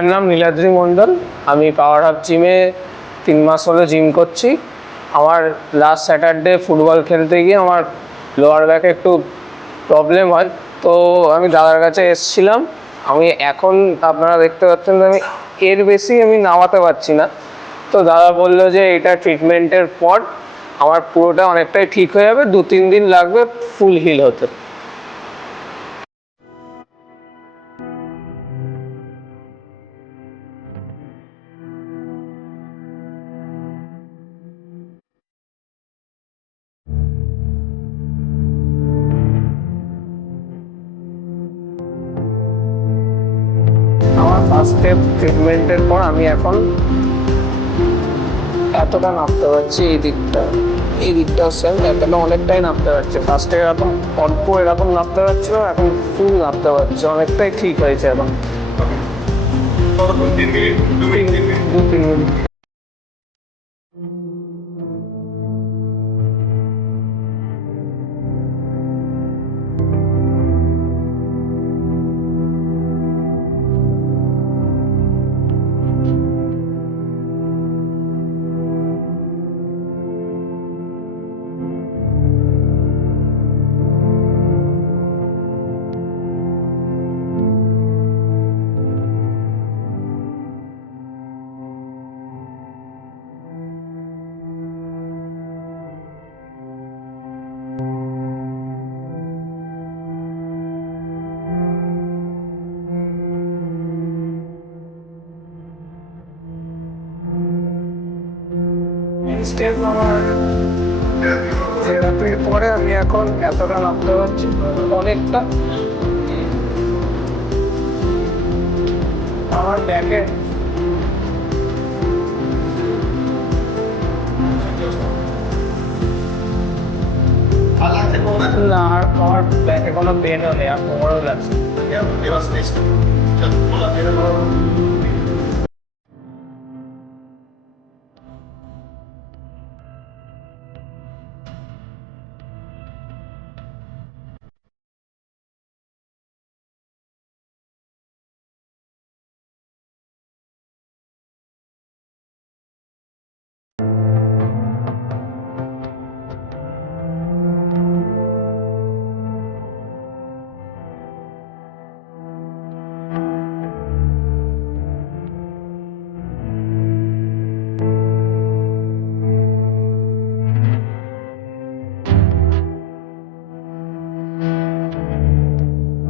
আমার নাম নীলাদ্রি মণ্ডল। আমি পাওয়ার হাব জিমে 3 মাস হলো জিম করছি। আমার লাস্ট স্যাটারডে ফুটবল খেলতে গিয়ে আমার লোয়ার ব্যাকে একটু প্রবলেম হয়, তো আমি দাদার কাছে এসেছিলাম। আমি এখন আপনারা দেখতে পাচ্ছেন যে আমি এর বেশি নামাতে পারছি না। তো দাদা বললো যে এটা ট্রিটমেন্টের পর আমার পুরোটা অনেকটাই ঠিক হয়ে যাবে, 2-3 দিন লাগবে ফুল হিল হতে। আমার ফার্স্ট স্টেপ ট্রিটমেন্টের পর আমি এখন এতটা নামতে পারছি। এই দিকটা সেল এতটা অনেকটাই নামতে পারছে। ফার্স্টে এরকম অল্প এরকম নামতে পারছিল, এখন ফুল নামতে পারছে, অনেকটাই ঠিক হয়েছে এখন। 2-3 মিনিট। স্টেপ আমার থেরাপির পরে আমি এখন এতটা নামতে পারছি, অনেকটা। আমার ব্যাকে না, আর আমার ব্যাকে কোনো পেনও নেই, আর কোমরও লাগছে।